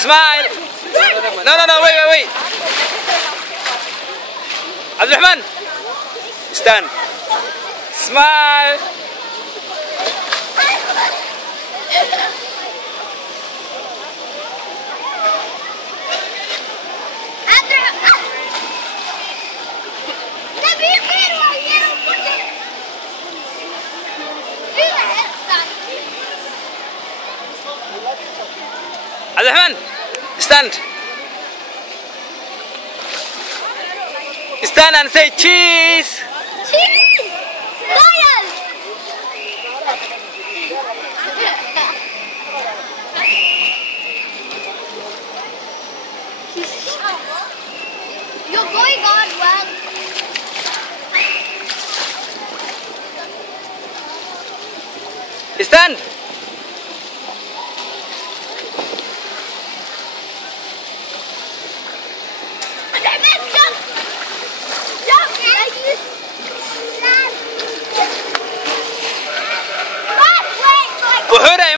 Smile. No, wait. Abdurrahman, stand. Smile. Abdurrahman, stand. Stand and say cheese. Cheese! Lion! You're going on well. Stand.